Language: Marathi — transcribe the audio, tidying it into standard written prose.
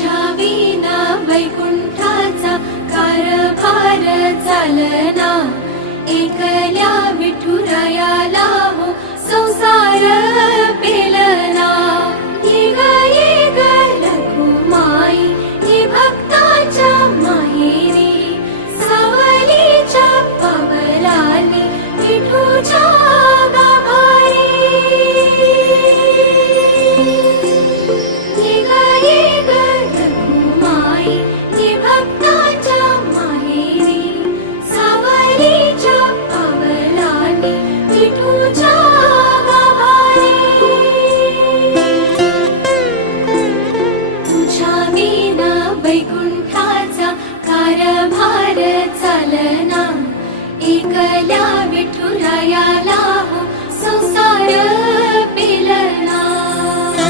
तुझ्या विना वैकुंठाचा कारभार चालना, एकल्या विठुरायाला हो संसार पेलना। ये ग रघुमाई ये भक्ताच्या माहेरी, सावलीच्या पावलांनी विठूच्या गाभारी। ये ग रघुमाई ये भक्ताच्या माहेरी, सावलीच्या पावलांनी विठूच्या गाभारी। तुझ्या विना वैकुंठाचा कारभार चालना, एकल्या विठुरायाला हो संसार